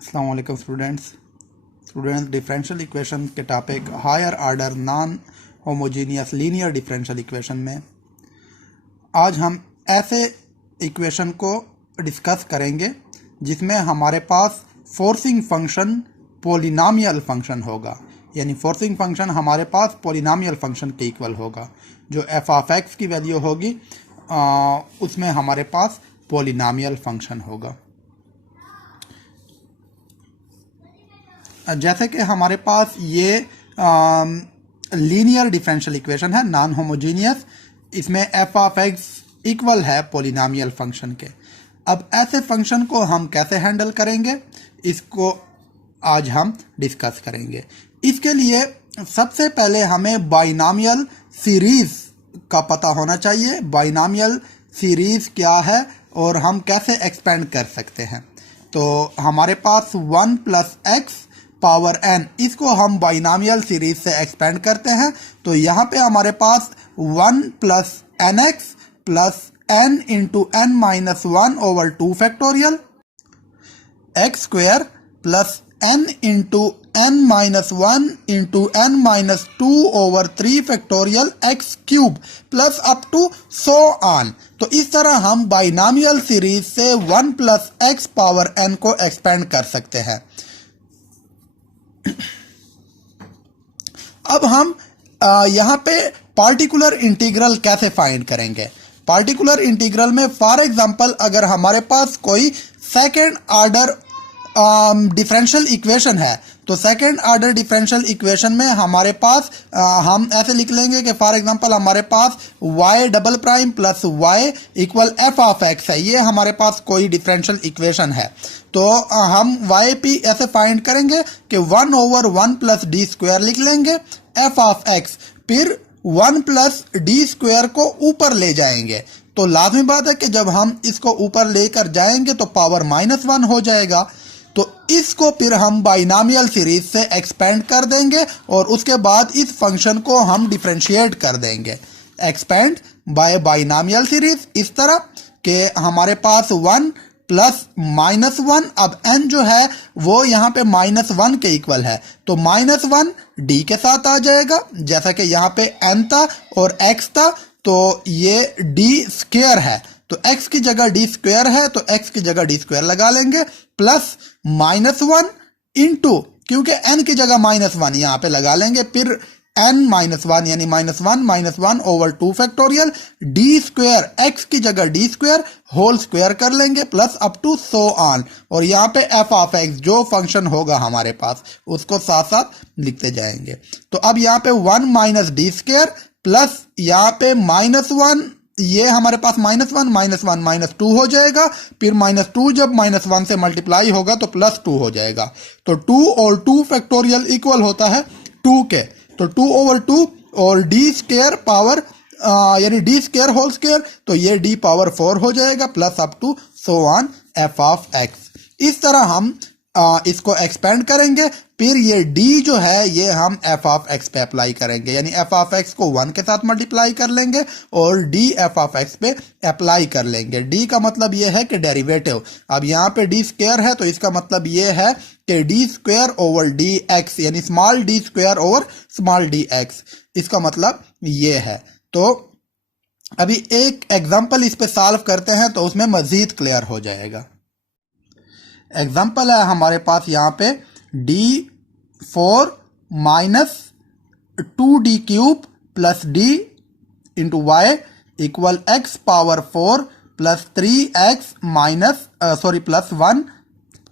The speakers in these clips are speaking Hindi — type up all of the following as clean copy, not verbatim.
अस्सलाम वालेकुम स्टूडेंट्स डिफरेंशियल इक्वेशन के topic higher order non homogeneous linear differential equation में आज हम ऐसे इक्वेशन को डिस्कस करेंगे जिसमें हमारे पास फोर्सिंग फंक्शन पॉलिनॉमियल फंक्शन होगा। यानी फोर्सिंग फंक्शन हमारे पास पॉलिनॉमियल फंक्शन के इक्वल होगा। जो एफ ऑफ एक्स की वैल्यू होगी उसमें हमारे पास पॉलिनॉमियल फंक्शन होगा। जैसे कि हमारे पास ये लीनियर डिफरेंशियल इक्वेशन है नॉन होमोजीनियस, इसमें एफ ऑफ एक्स इक्वल है पॉलिनॉमियल फंक्शन के। अब ऐसे फंक्शन को हम कैसे हैंडल करेंगे इसको आज हम डिस्कस करेंगे। इसके लिए सबसे पहले हमें बाइनॉमियल सीरीज का पता होना चाहिए। बाइनॉमियल सीरीज क्या है और हम कैसे एक्सपेंड कर सकते हैं। तो हमारे पास 1 प्लस एक्स पावर n, इसको हम बाइनॉमियल सीरीज से एक्सपेंड करते हैं। तो यहाँ पे हमारे पास 1 plus N X plus n into N minus 1 over 2 factorial X square plus n into N minus 1 into N minus 2 over 3 factorial X cube plus up to so on. तो इस तरह हम बाइनॉमियल सीरीज से 1 प्लस एक्स पावर n को एक्सपेंड कर सकते हैं। अब हम यहाँ पे पार्टिकुलर इंटीग्रल कैसे फाइंड करेंगे। पार्टिकुलर इंटीग्रल में फॉर एग्जांपल अगर हमारे पास कोई सेकेंड ऑर्डर डिफरेंशियल इक्वेशन है तो सेकेंड ऑर्डर डिफरेंशियल इक्वेशन में हमारे पास हम ऐसे लिख लेंगे कि फॉर एग्जांपल हमारे पास y double prime plus y equal F of x है। ये हमारे पास कोई डिफरेंशियल इक्वेशन है तो हम y p ऐसे फाइंड करेंगे कि 1 ओवर 1 प्लस डी स्क्वायर लिख लेंगे एफ ऑफ एक्स, फिर 1 प्लस डी स्क्वायर को ऊपर ले जाएंगे। तो लाजमी बात है कि जब हम इसको ऊपर लेकर जाएंगे तो पावर -1 हो जाएगा। तो इसको फिर हम बाइनॉमियल सीरीज से एक्सपेंड कर देंगे और उसके बाद इस फंक्शन को हम डिफरेंशिएट कर देंगे। एक्सपेंड बाय बाइनॉमियल सीरीज इस तरह कि हमारे पास 1 प्लस -1, अब n जो है वो यहाँ पे -1 के इक्वल है तो -1 d के साथ आ जाएगा। जैसा कि यहाँ पे n था और x था तो ये d स्क्वायर है तो x की जगह d स्क्वायर है तो x की जगह d स्क्वायर लगा लेंगे प्लस -1 इंटू, क्योंकि n की जगह -1 यहाँ पे लगा लेंगे, फिर n -1 यानी -1 over 2 factorial d square x की जगह d स्क्वायर होल स्क्वायर कर लेंगे plus up to so on. और यहाँ पे f ऑफ x जो फंक्शन होगा हमारे पास उसको साथ साथ लिखते जाएंगे। तो अब यहाँ पे 1 माइनस डी स्क्वायर प्लस यहाँ पे -1, ये हमारे पास -1 -2 हो जाएगा, फिर -2 जब -1 से मल्टीप्लाई होगा तो +2 हो जाएगा। तो 2 और 2 फैक्टोरियल इक्वल होता है 2 के, तो 2 ओवर 2 और डी स्क्वायर पावर यानी डी स्क्वायर होल स्क्वायर तो ये d पावर 4 हो जाएगा plus up to so on F of X. इस तरह हम इसको एक्सपेंड करेंगे, फिर ये d जो है ये हम f ऑफ x पे अप्लाई करेंगे। यानी f ऑफ x को 1 के साथ मल्टीप्लाई कर लेंगे और d f ऑफ x पे अप्लाई कर लेंगे। d का मतलब ये है कि डेरिवेटिव। अब यहाँ पे d स्क्वायर है तो इसका मतलब ये है कि d square over d x यानी small d square over small d x, इसका मतलब ये है। तो अभी एक एग्जाम्पल इस पे सॉल्व करते हैं तो उसमें मजीद क्लियर हो जाएगा। एग्जाम्पल है हमारे पास यहाँ पे d4 minus 2d cube plus d into Y equal x power 4 plus 3x plus 1।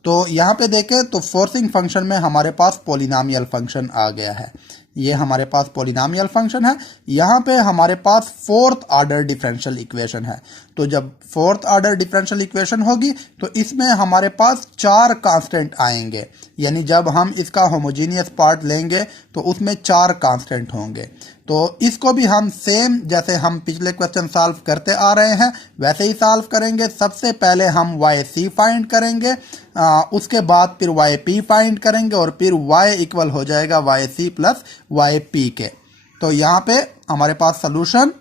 तो यहाँ पे देखें तो फोर्सिंग फंक्शन में हमारे पास पॉलिनॉमियल फंक्शन आ गया है। ये हमारे पास पॉलिनॉमियल फंक्शन है। यहाँ पे हमारे पास फोर्थ ऑर्डर डिफरेंशियल इक्वेशन है। तो जब फोर्थ ऑर्डर डिफरेंशियल इक्वेशन होगी तो इसमें हमारे पास 4 कांस्टेंट आएंगे। यानी जब हम इसका होमोजीनियस पार्ट लेंगे तो उसमें 4 कांस्टेंट होंगे। तो इसको भी हम सेम जैसे हम पिछले क्वेश्चन सॉल्व करते आ रहे हैं वैसे ही सॉल्व करेंगे। सबसे पहले हम yc फाइंड करेंगे, उसके बाद फिर yp फाइंड करेंगे और फिर y इक्वल हो जाएगा yc प्लस yp के। तो यहाँ पे हमारे पास सोल्यूशन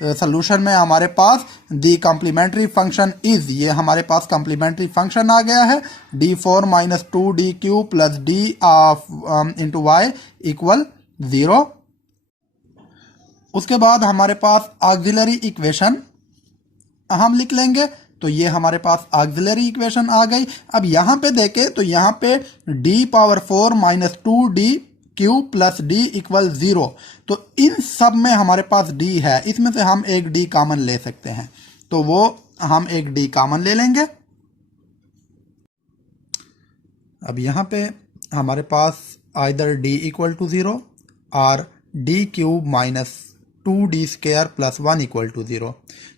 सोल्यूशन में हमारे पास दी कॉम्प्लीमेंट्री फंक्शन इज, ये हमारे पास कॉम्प्लीमेंट्री फंक्शन आ गया है, d4 minus 2d³ plus d into Y equal 0। उसके बाद हमारे पास ऑक्सिलरी इक्वेशन हम लिख लेंगे, तो ये हमारे पास ऑक्सिलरी इक्वेशन आ गई। अब यहाँ पे देखें तो यहाँ पे d⁴ minus 2d³ plus d equal 0, तो इन सब में हमारे पास d है, इसमें से हम एक d कॉमन ले सकते हैं, तो वो हम एक d कॉमन ले लेंगे। अब यहाँ पे हमारे पास आइदर d इक्वल टू 0 और d³ minus 2d² plus 1 equal to 0,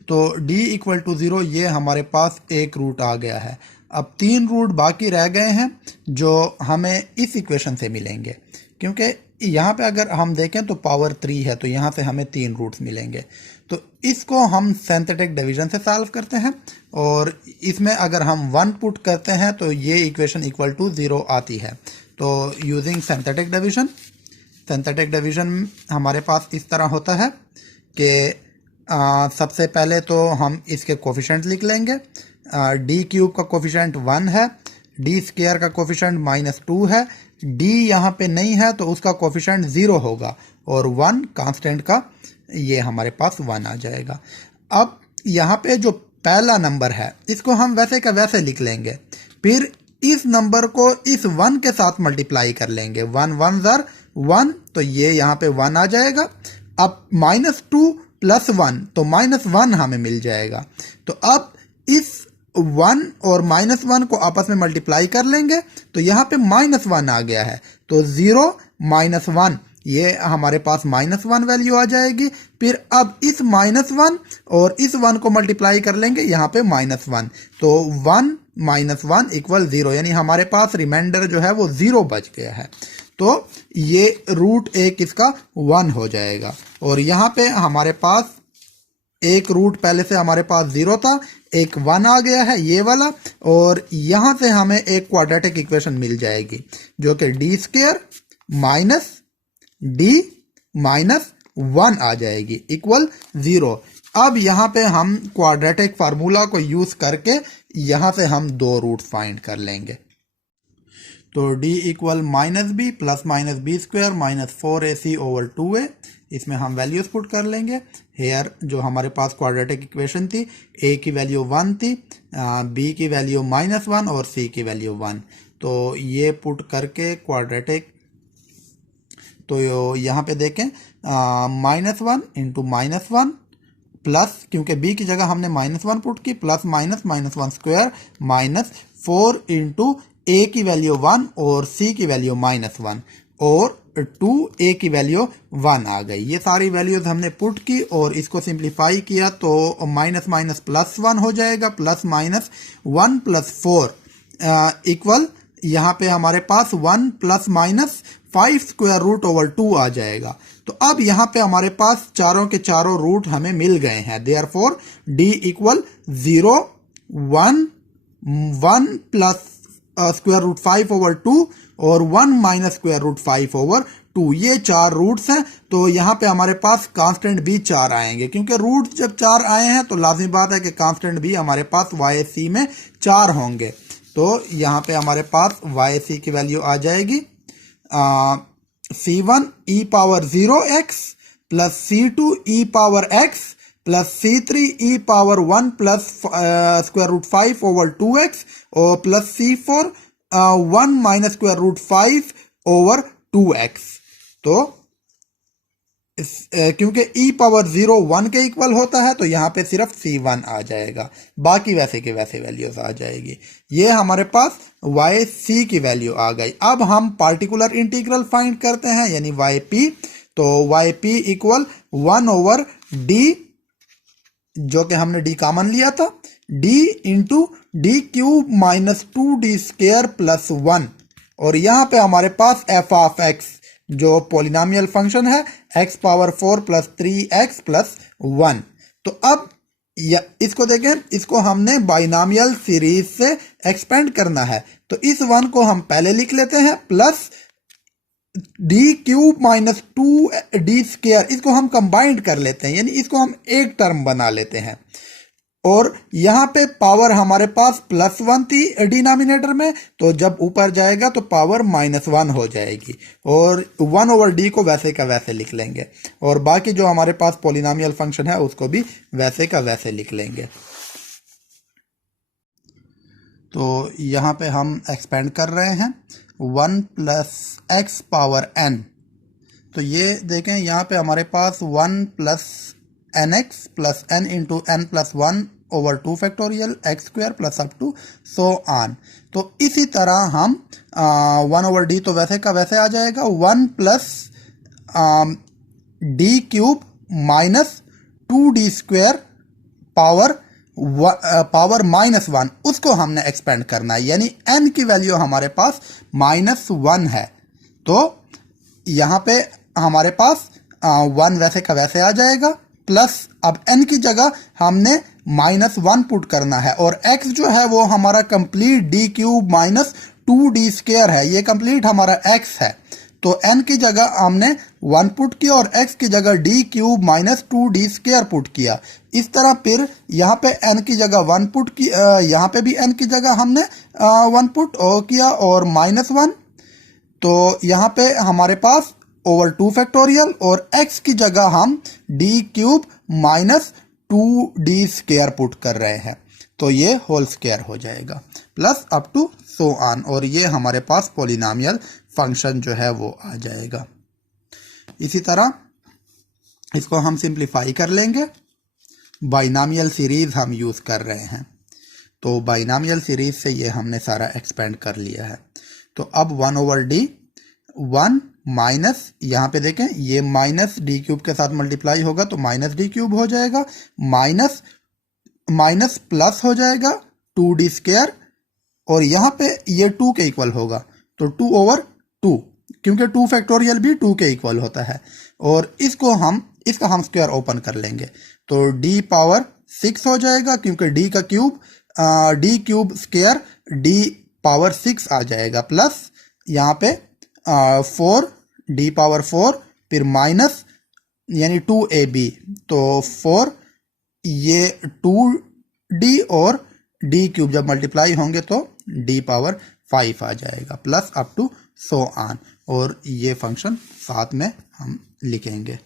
तो d इक्वल टू 0 ये हमारे पास एक रूट आ गया है। अब 3 रूट बाकी रह गए हैं जो हमें इस इक्वेशन से मिलेंगे, क्योंकि यहाँ पे अगर हम देखें तो पावर 3 है, तो यहाँ से हमें 3 रूट्स मिलेंगे। तो इसको हम सिंथेटिक डिवीजन से सॉल्व करते हैं, और इसमें अगर हम 1 पुट करते हैं तो ये इक्वेशन इक्वल टू 0 आती है। तो यूजिंग सिंथेटिक डिवीजन हमारे पास इस तरह होता है कि सबसे पहले तो हम इसके कोफिशिएंट लिख लेंगे। d³ का कोफिशिएंट 1 है, d² का कोफिशिएंट -2 है, d यहाँ पे नहीं है तो उसका कोफिशिएंट 0 होगा, और 1 कांस्टेंट का ये हमारे पास 1 आ जाएगा। अब यहाँ पे जो पहला नंबर है इसको हम वैसे का वैसे लिख लेंगे, फिर इस नंबर को इस 1 के साथ मल्टीप्लाई कर लेंगे, 1 1 ज़र 1, तो ये यहाँ पे 1 आ जाएगा। अब -2 प्लस 1, तो -1 हमें मिल जाएगा। तो अब इस 1 और -1 को आपस में मल्टीप्लाई कर लेंगे, तो यहाँ पे -1 आ गया है, तो 0 -1 ये हमारे पास -1 वैल्यू आ जाएगी। फिर अब इस -1 और इस 1 को मल्टीप्लाई कर लेंगे, यहाँ पे -1, तो 1 -1 इक्वल 0, यानी हमारे पास रिमाइंडर जो है वो 0 बच गया है। तो ये रूट एक इसका 1 हो जाएगा, और यहाँ पे हमारे पास एक रूट पहले से हमारे पास 0 था, एक 1 आ गया है ये वाला, और यहाँ से हमें एक क्वाड्रेटिक इक्वेशन मिल जाएगी जो कि d² माइनस d माइनस 1 आ जाएगी इक्वल 0। अब यहाँ पे हम क्वाड्रेटिक फार्मूला को यूज करके यहाँ से हम 2 रूट फाइंड कर लेंगे। तो d equal -b plus -b² minus 4ac over 2a, इसमें हम वैल्यूज पुट कर लेंगे। हेयर जो हमारे पास क्वाड्रेटिक इक्वेशन थी, a की वैल्यू 1 थी, b की वैल्यू -1 और c की वैल्यू 1, तो ये पुट करके क्वाड्रेटिक, तो यहाँ पे देखें -1 इंटू -1 प्लस, क्योंकि b की जगह हमने -1 पुट की, plus minus -1² minus 4 into a की वैल्यू 1 और c की वैल्यू -1 और 2a की वैल्यू 1 आ गई। ये सारी वैल्यूज हमने पुट की और इसको सिंप्लीफाई किया तो माइनस माइनस प्लस 1 हो जाएगा, प्लस माइनस 1 प्लस 4 इक्वल यहाँ पे हमारे पास 1 plus minus 5 square root over 2 आ जाएगा। तो अब यहाँ पे हमारे पास चारों के चारों रूट हमें मिल गए हैं, therefore d equal 0 1 1 plus square root 5 over 2 और 1 माइनस स्क्वायर रूट 5 ओवर 2, ये 4 रूट्स हैं। तो यहाँ पे हमारे पास कांस्टेंट भी 4 आएंगे, क्योंकि रूट्स जब 4 आए हैं तो लाजमी बात है कि कांस्टेंट भी हमारे पास YC में 4 होंगे। तो यहाँ पे हमारे पास YC की वैल्यू आ जाएगी C1 e power 0x plus C2 e power x plus C3 e power 1 plus square root 5 over 2x और plus C4 1 minus square root 5 over 2x। तो क्योंकि e पावर 0 1 के इक्वल होता है तो यहाँ पे सिर्फ C1 आ जाएगा, बाकी वैसे के वैसे वैल्यूज आ जाएगी। ये हमारे पास YC की वैल्यू आ गई। अब हम पार्टिकुलर इंटीग्रल फाइंड करते हैं, यानी YP। तो YP इक्वल 1 ओवर D, जो कि हमने d कॉमन लिया था, d into d³ minus 2d² plus 1, और यहाँ पे हमारे पास f ऑफ x जो पोलिनोमियल फंक्शन है, x power 4 plus 3x plus 1। तो अब इसको देखें, इसको हमने बाइनोमियल सीरीज से एक्सपेंड करना है, तो इस 1 को हम पहले लिख लेते हैं, plus D cube minus 2d², इसको हम कंबाइंड कर लेते हैं, यानी इसको हम एक टर्म बना लेते हैं। और यहाँ पे पावर हमारे पास +1 थी डिनोमिनेटर में, तो जब ऊपर जाएगा तो पावर -1 हो जाएगी, और 1/d को वैसे का वैसे लिख लेंगे, और बाकी जो हमारे पास पॉलिनोमियल फंक्शन है उसको भी वैसे का वैसे लिख लेंगे। तो यहाँ पे हम एक्सपेंड कर रहे हैं 1 + x पावर n। तो ये देखें, यहाँ पे हमारे पास 1 + nx + n × n + 1/2 factorial x² + up to so on. तो इसी तरह हम 1/d तो वैसे का वैसे आ जाएगा, 1 + d³ माइनस 2d² पावर -1, उसको हमने एक्सपेंड करना है, यानी n की वैल्यू हमारे पास -1 है। तो यहाँ पे हमारे पास 1 वैसे का वैसे आ जाएगा, प्लस अब n की जगह हमने -1 पुट करना है, और x जो है वो हमारा कंप्लीट d³ माइनस 2d² है, ये कंप्लीट हमारा x है। तो n की जगह हमने 1 पुट किया और x की जगह d³ माइनस 2d² पुट किया। इस तरह फिर यहाँ पे n की जगह 1 पुट की, यहाँ पे भी n की जगह हमने 1 पुट किया और -1। तो यहाँ पे हमारे पास /2 फैक्टोरियल, और x की जगह हम d³ माइनस 2d² पुट कर रहे हैं, तो ये होल स्क्वायर हो जाएगा, plus up to so on, और ये हमारे पास पॉलिनोमियल फंक्शन जो है वो आ जाएगा। इसी तरह इसको हम सिंप्लीफाई कर लेंगे, बाइनोमियल सीरीज हम यूज कर रहे हैं, तो बाइनोमियल सीरीज से ये हमने सारा एक्सपेंड कर लिया है। तो अब 1/d 1 माइनस, यहाँ पे देखें ये -d³ के साथ मल्टीप्लाई होगा तो -d³ हो जाएगा, माइनस प्लस हो जाएगा 2d², और यहाँ पे ये 2 के इक्वल होगा, तो 2/2, क्योंकि 2 फैक्टोरियल भी 2 के इक्वल होता है। और इसका हम स्क्वायर ओपन कर लेंगे, तो d पावर 6 हो जाएगा, क्योंकि d का क्यूब d³ d पावर 6 आ जाएगा, प्लस यहाँ पे 4 d पावर 4, फिर माइनस यानी 2ab, तो 4 ये 2d और d³ जब मल्टीप्लाई होंगे तो d पावर 5 आ जाएगा, plus up to so on, और ये फंक्शन साथ में हम लिखेंगे।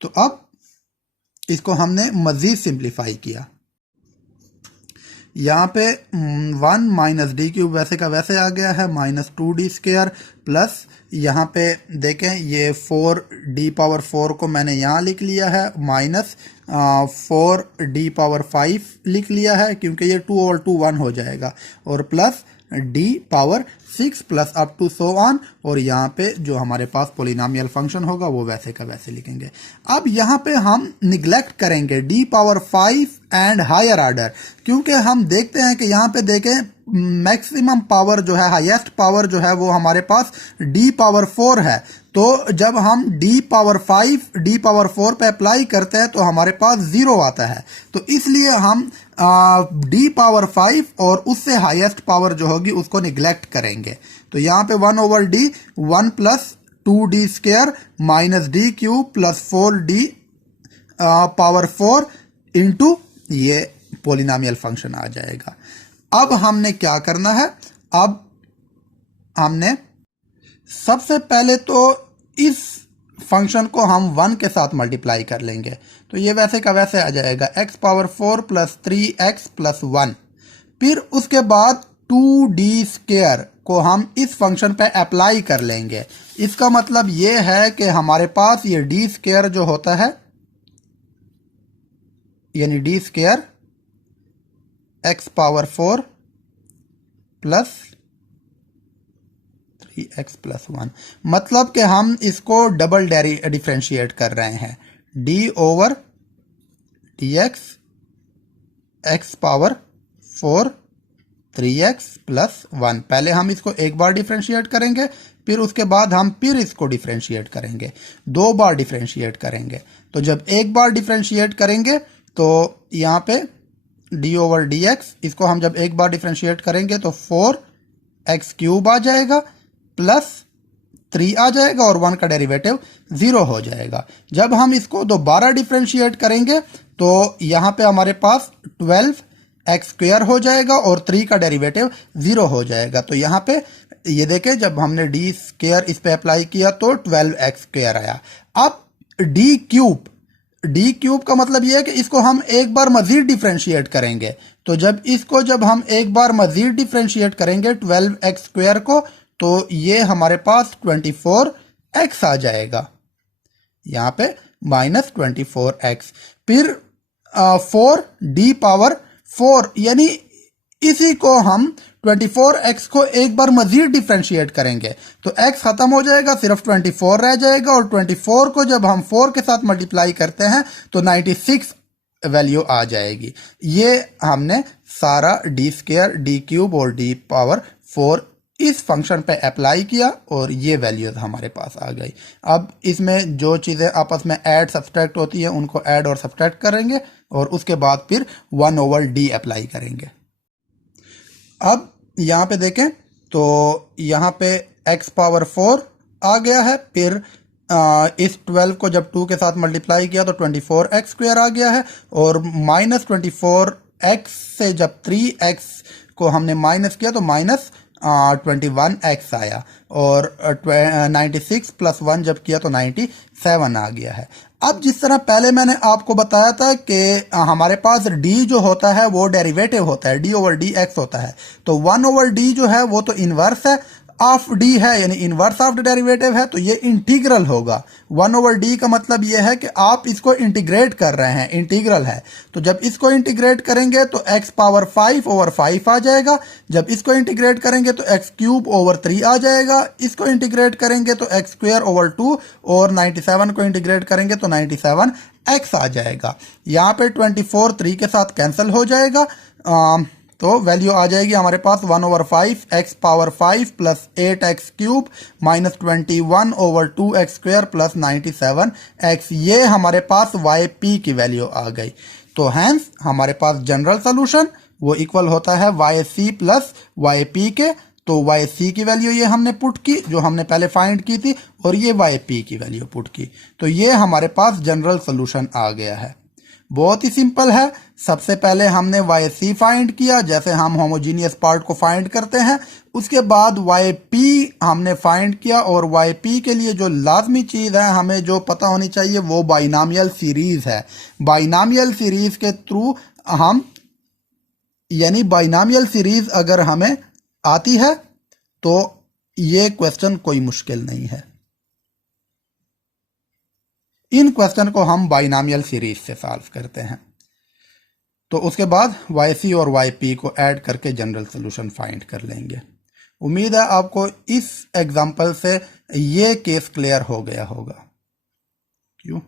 तो अब इसको हमने मजीद सिंप्लीफाई किया, यहाँ पे 1 माइनस d³ वैसे का वैसे आ गया है, -2d², प्लस यहाँ पे देखें ये 4d पावर 4 को मैंने यहाँ लिख लिया है, माइनस 4d पावर 5 लिख लिया है, क्योंकि ये 2/2 1 हो जाएगा, और plus d power 6 plus up to so on, और यहाँ पे जो हमारे पास पॉलिनोमियल फंक्शन होगा वो वैसे का वैसे लिखेंगे। अब यहाँ पे हम निगलेक्ट करेंगे d power 5 and higher order, क्योंकि हम देखते हैं कि यहाँ पे देखें मैक्सिमम पावर जो है, हाईएस्ट पावर जो है वो हमारे पास d पावर 4 है, तो जब हम d पावर 5 d पावर 4 पे अप्लाई करते हैं तो हमारे पास 0 आता है, तो इसलिए हम d पावर 5 और उससे हाईएस्ट पावर जो होगी उसको निगलेक्ट करेंगे। तो यहाँ पे 1/d 1 + 2d² minus d³ plus 4d power 4 into ये पॉलिनोमियल फंक्शन आ जाएगा। अब हमने क्या करना है, अब हमने सबसे पहले तो इस फंक्शन को हम 1 के साथ मल्टीप्लाई कर लेंगे, तो ये वैसे का वैसे आ जाएगा x पावर 4 + 3x + 1, फिर उसके बाद 2d² को हम इस फंक्शन पे अप्लाई कर लेंगे। इसका मतलब ये है कि हमारे पास ये d² जो होता है, यानी d² x power 4 plus 3x + 1, मतलब कि हम इसको डबल डिफरेंशिएट कर रहे हैं, d/dx x पावर 4 3x + 1। पहले हम इसको एक बार डिफरेंशिएट करेंगे, फिर उसके बाद हम फिर इसको डिफरेंशिएट करेंगे, 2 बार डिफरेंशिएट करेंगे। तो जब एक बार डिफरेंशिएट करेंगे तो यहाँ पे d/dx, इसको हम जब एक बार डिफरेंशिएट करेंगे तो 4 एक्स क्यूब आ जाएगा प्लस 3 आ जाएगा और 1 का डेरिवेटिव 0 हो जाएगा। जब हम इसको दोबारा डिफ्रेंशिएट करेंगे तो यहाँ पे हमारे पास 12 एक्स स्क्वायर हो जाएगा और 3 का डेरिवेटिव 0 हो जाएगा। तो यहाँ पे ये देखें, जब हमने डी स्क्वायर इस पे अप्लाई किया तो 12 एक्स स्क्वायर आया। अब डी क्यूब का मतलब ये है कि इसको हम एक बार मजीद डिफ्रेंशिएट करेंगे। तो जब हम एक बार मजीद डिफ्रेंशिएट करेंगे 12 एक्स स्क्वायर को, तो ये हमारे पास 24 एक्स आ जाएगा, यहाँ पे माइनस 24 एक्स। फिर 4 डी पावर 4, यानी इसी को हम 24 एक्स को एक बार मजीद डिफ्रेंशिएट करेंगे तो एक्स खत्म हो जाएगा, सिर्फ 24 रह जाएगा। और 24 को जब हम 4 के साथ मल्टीप्लाई करते हैं तो 96 वैल्यू आ जाएगी। ये हमने सारा डी स्क्वायर, डी क्यूब और डी पावर 4 इस फंक्शन पे अप्लाई किया और ये वैल्यूज हमारे पास आ गई। अब इसमें जो चीज़ें आपस में ऐड सब्सट्रैक्ट होती है उनको ऐड और सब्सट्रैक्ट करेंगे और उसके बाद फिर 1/d अप्लाई करेंगे। अब यहाँ पे देखें तो यहाँ पे x पावर 4 आ गया है। फिर इस 12 को जब 2 के साथ मल्टीप्लाई किया तो 24 एक्स स्क्वायर आ गया है और माइनस 24 एक्स से जब 3 एक्स को हमने माइनस किया तो माइनस 21 एक्स आया और 96 प्लस 1 जब किया तो 97 आ गया है। अब जिस तरह पहले मैंने आपको बताया था कि हमारे पास d जो होता है वो डेरिवेटिव होता है, d/dx होता है, तो 1/d जो है वो तो इनवर्स है ऑफ d है, यानी इनवर्स ऑफ द डेरिवेटिव है, तो ये इंटीग्रल होगा। 1/d का मतलब ये है कि आप इसको इंटीग्रेट कर रहे हैं, इंटीग्रल है। तो जब इसको इंटीग्रेट करेंगे तो x पावर 5/5 आ जाएगा। जब इसको इंटीग्रेट करेंगे तो x क्यूब ओवर 3 आ जाएगा। इसको इंटीग्रेट करेंगे तो x स्क्वायर ओवर 2 और 97 को इंटीग्रेट करेंगे तो 97 x आ जाएगा। यहाँ पे 24 3 के साथ कैंसिल हो जाएगा, तो वैल्यू आ जाएगी हमारे पास 1/5 x power 5 plus 8 x cube minus 21 over 2 x square plus 97 x. ये हमारे पास yp की वैल्यू आ गई। तो हैंस हमारे पास जनरल सोल्यूशन वो इक्वल होता है yc प्लस yp के। तो yc की वैल्यू ये हमने पुट की जो हमने पहले फाइंड की थी और ये yp की वैल्यू पुट की, तो ये हमारे पास जनरल सोल्यूशन आ गया है। बहुत ही सिंपल है। सबसे पहले हमने yc फाइंड किया जैसे हम होमोजीनियस पार्ट को फाइंड करते हैं, उसके बाद yp हमने फाइंड किया और yp के लिए जो लाजमी चीज़ है हमें जो पता होनी चाहिए वो बाइनामियल सीरीज है। बाइनामियल सीरीज के थ्रू हम, यानी बाइनामियल सीरीज अगर हमें आती है तो ये क्वेश्चन कोई मुश्किल नहीं है। इन क्वेश्चन को हम बाइनामियल सीरीज से सॉल्व करते हैं। तो उसके बाद yc और yp को ऐड करके जनरल सोल्यूशन फाइंड कर लेंगे। उम्मीद है आपको इस एग्जांपल से ये केस क्लियर हो गया होगा। क्यों?